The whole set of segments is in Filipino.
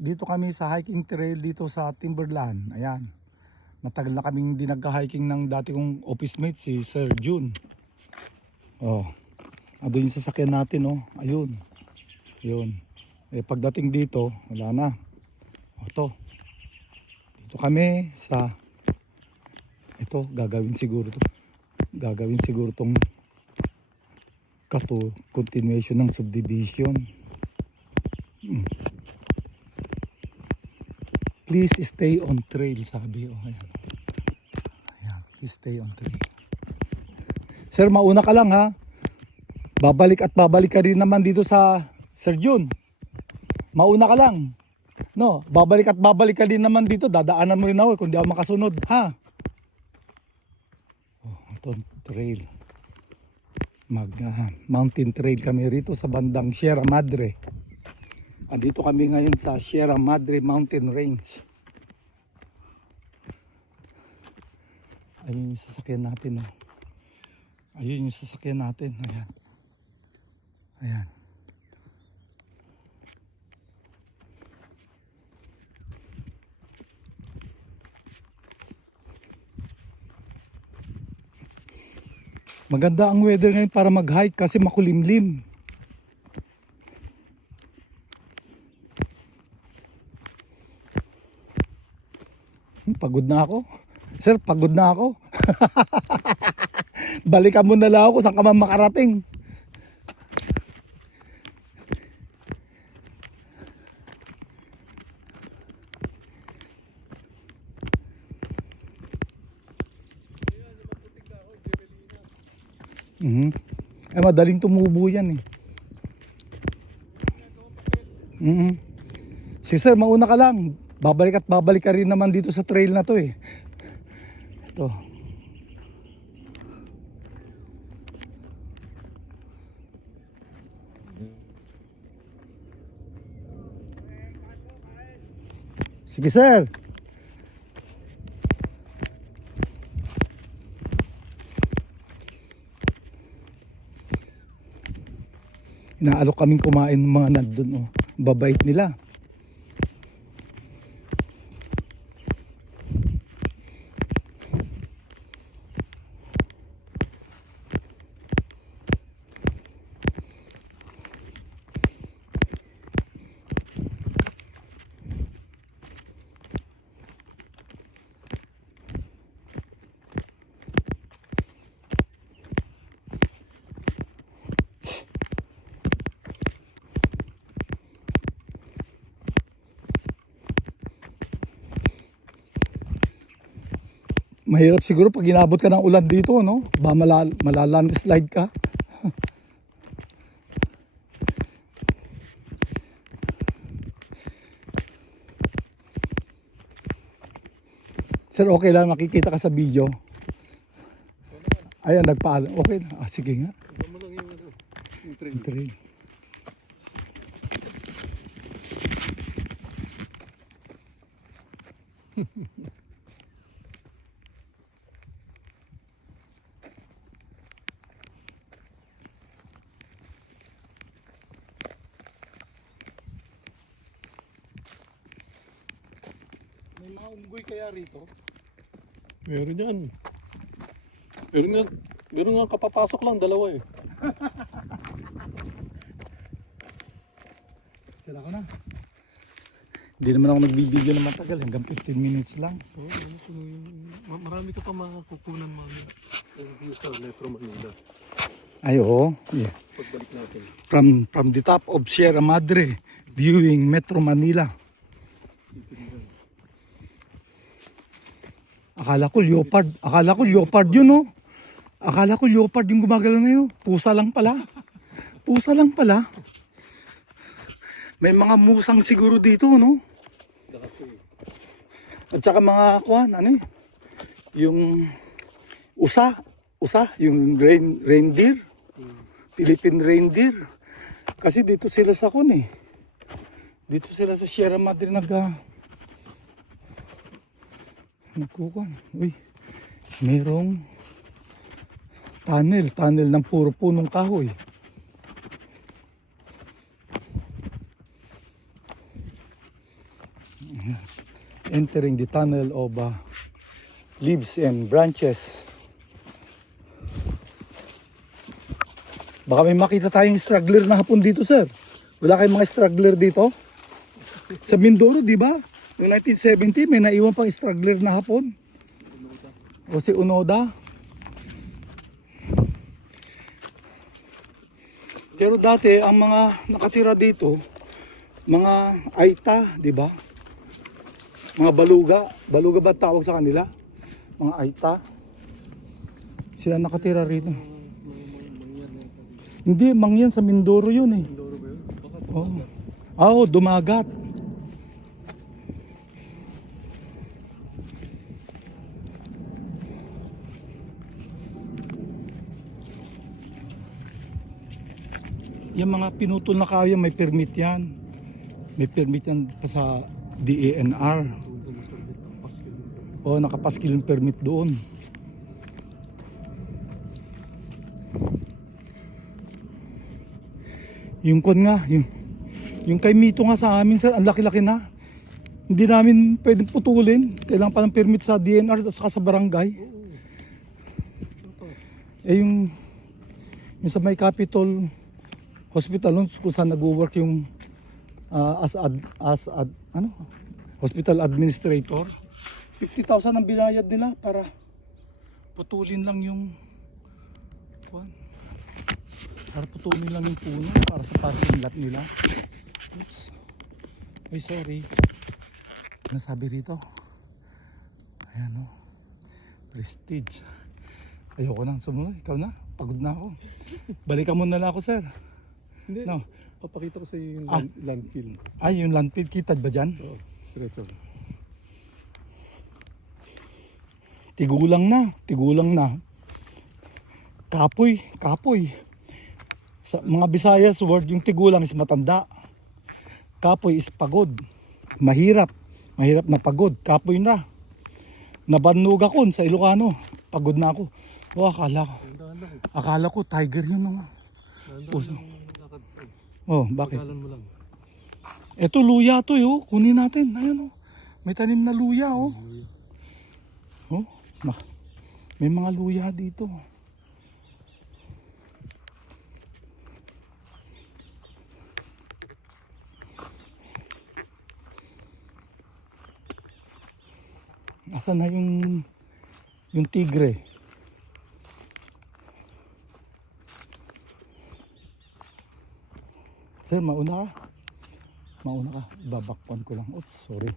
Dito kami sa hiking trail dito sa Timberland. Ayan. Matagal na kaming hindi nagka-hiking ng dati kong office mate si Sir June. Oh. Ado yung sasakyan natin, oh. Ayun. Ayun. Eh pagdating dito, wala na. Ito. Dito kami sa ito, gagawin siguro tong continuation ng subdivision. Please stay on trail, sabi. Oh, ayan. Ayan, please stay on trail. Sir, mauna ka lang ha. Babalik ka rin naman dito sa Sir June. Mauna ka lang. No, babalik ka din naman dito. Dadaanan mo rin ako kung di ako makasunod, ha? Oh, ito trail. Mountain trail kami rito sa bandang Sierra Madre. Andito kami ngayon sa Sierra Madre Mountain Range. Ayun yung sasakyan natin, oh. Ayun yung sasakyan natin. Ayan. Ayan. Maganda ang weather ngayon para mag-hike kasi makulimlim. Pagod na ako. Sir, pagod na ako. Balikan mo na lang ako saan ka man makarating. Ay, madaling tumubo yan eh. Si sir, mauna ka lang. Babalik ka rin naman dito sa trail na to eh. Ito. Sige sir. Inaalok kaming kumain ng mga nandun, oh. Babait nila. Mahirap siguro pag inabot ka ng ulan dito, no? Ba malalandslide ka. Sir, okay lang, makikita ka sa video. Ayan, nagpaalam. Okay na. Sige nga. Yung train. May mga unggoy kaya rito? Meron yan. Meron nga kapapasok lang, dalawa eh. Sila ka na. Hindi naman ako nagbibigyan ng matagal. Hanggang 15 minutes lang. Marami ka pa makakukunan mga sa Metro Manila. Ay, oo. Yeah. Pagbalik natin. From the top of Sierra Madre, viewing Metro Manila. Akala ko leopard yun, oh. Akala ko leopard yung gumagalaw na yun. Pusa lang pala. May mga musang siguro dito, no? At saka mga yung usa, yung reindeer. Philippine reindeer. Kasi dito sila sa dito sila sa Sierra Madre nagkukuhan. Uy, merong tunnel ng puro punong kahoy. Entering the tunnel of leaves and branches. Baka may makita tayong straggler na hapon dito, sir. Wala kayong mga straggler dito? Sa Mindoro, di ba? Noong 1970, may naiwan pang straggler na hapon. O si Unoda. Pero dati, ang mga nakatira dito, mga Aita, di ba? Mga Baluga. Baluga ba tawag sa kanila? Mga Aita. Sila nakatira rito. Hindi, Mangyan sa Mindoro yun eh. Mindoro ba yun? Baka Oo. Oo, dumagat. Yung mga pinutol na kahoy, may permit yan. May permit yan pa sa DENR. Oo, nakapaskil yung permit doon. Yung kon nga, yung kay Mito nga sa amin, sir, ang laki-laki na. Hindi namin pwedeng putulin. Kailangan pa ng permit sa DNR at saka sa barangay. Eh yung sa may Capitol Hospital, kung saan nag-work yung hospital administrator, 50,000 ang binayad nila para putulin lang yung para putulin lang yung puno para sa parking lot nila. Oops. Ay, sorry. Ano sabi rito? Ayan o. Prestige. Ayoko nang sumunod. Ikaw na. Pagod na ako. Balikan mo na lang ako, sir. Hindi. No. Papakita ko sa iyo yung landfill. Ay, yung landfill. Kitad ba dyan? Oo. Diretso. Tigulang na. Tigulang na. Kapoy. Kapoy. Sa mga Visayas word, yung tigulang is matanda. Kapoy is pagod. Mahirap. Mahirap na pagod. Kapoy na. Nabannog ako sa Ilocano. Pagod na ako. O, akala ko tiger yun. No? Oh, bakit? Pagalan mo lang. Ito luya to yo. Kunin natin. Ayan oh. May tanim na luya oh. Oh, may mga luya dito. Asan na yung tigre? Sir, mauna ka. Mauna ka. Babakpan ko lang. Oops, sorry.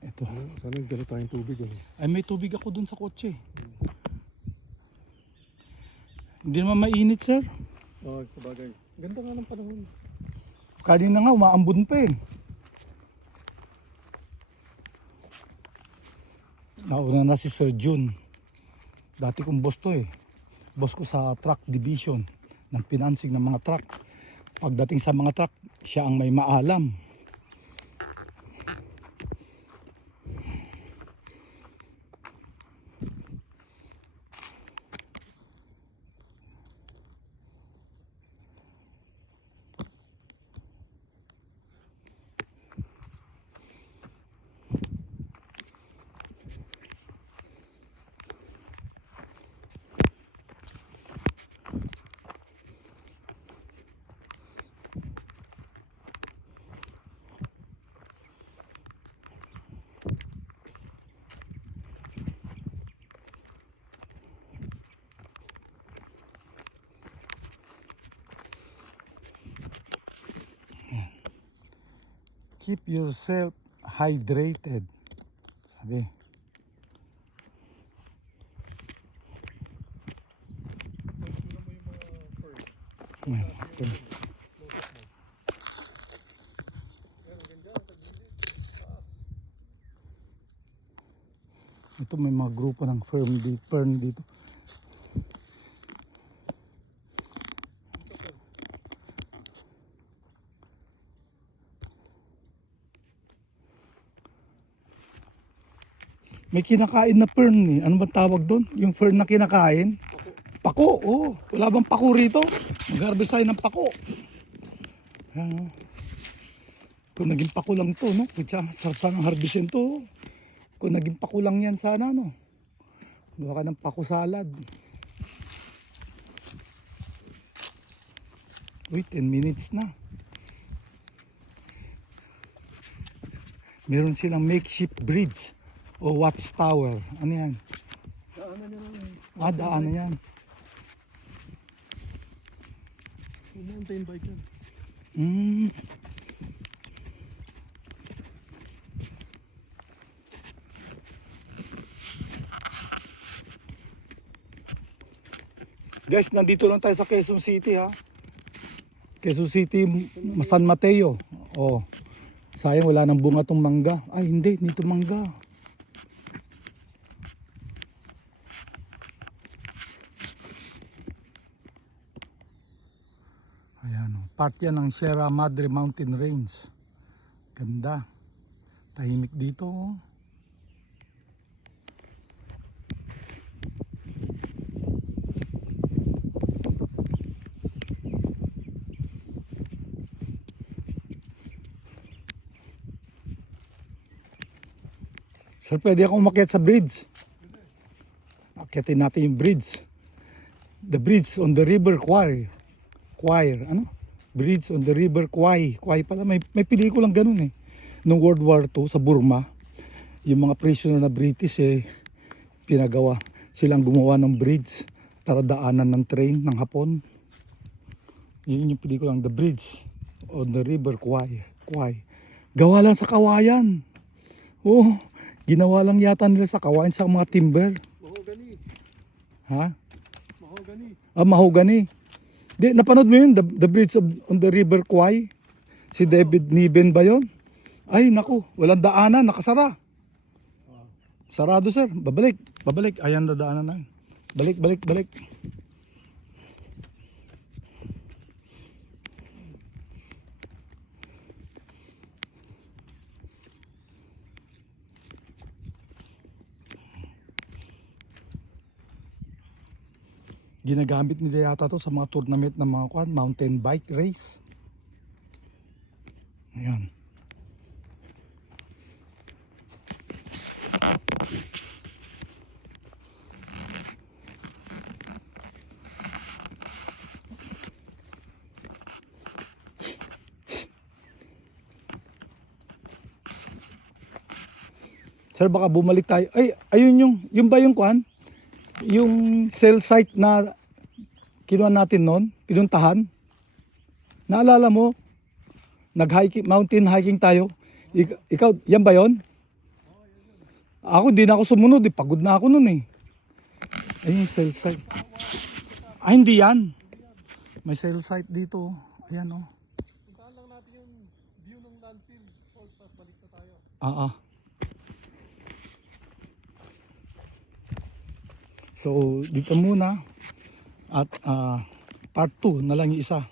Ito. Sana nagdala tayong tubig. Ay, may tubig ako dun sa kotse. Hindi naman mainit, sir. Oo, sabagay. Ganda nga ng panahon. Kanina nga, umaambon pa eh. Nauna na si Sir June. Dati kong boss to eh. Boss ko sa truck division ng financing ng mga truck. Pagdating sa mga truck, siya ang may maalam. Keep yourself hydrated. Sabi. Ito may mga grupo ng fern dito. May kinakain na fern eh. Ano ba tawag doon? Yung fern na kinakain? Pako. Oh, wala bang pako rito? Mag-harvest tayo ng pako. Ayan, oh. Kung naging pakulang to, no? Kutsa, sarap sanang harbisin to. Kung naging pakulang yan sana, no? Gawa ka ng paku salad. Uy, 10 minutes na. Meron silang makeshift bridge o watchtower. Ano yan? Daanan niya lang. Daan na yan. Mountain bike yan. Hmm. Guys, nandito lang tayo sa Quezon City ha. Quezon City, San Mateo. Oh. Sayang wala nang bunga tong mangga. Ay hindi, dito mangga. Ayan oh. Part yan ng Sierra Madre Mountain Range. Ganda. Tahimik dito oh. Sir, pwede akong umakyat sa bridge. Akyatin natin yung bridge. The bridge on the river Kwai. Kwai, ano? Bridge on the river Kwai. Kwai pala, may pelikulang ganun eh. Noong World War II sa Burma, yung mga prisoner na British pinagawa. Silang gumawa ng bridge para daanan ng train ng Hapon. Yun yung pelikulang The Bridge on the river Kwai. Kwai. Gawa lang sa kawayan. Oh, ginawa lang yata nila sa kawain sa mga timber. Mahogany. Ha? Mahogany. Mahogany. Di, napanood mo yun? The Bridge on the River Kwai? Si David Niven ba yun? Ay, naku. Walang daanan. Nakasara. Sarado, sir. Babalik. Ayan na daanan na. Balik. Ginagamit nila yata to sa mga tournament ng mga mountain bike race. Ayan. Sir, baka bumalik tayo. Ay, ayun yung ba yung kwan? Yung cell site na kinuha natin noon, pinuntahan. Naalala mo? Mountain hiking tayo. Ikaw, yan ba yon? Ako, di na ako sumunod. Pagod na ako noon eh. Ayun yung cell site. Ay, hindi yan. May cell site dito. Ayan oh. Puntahan lang natin yung view ng landfill. Tapos balik na tayo. So, dito muna. At part 2 na lang yung isa.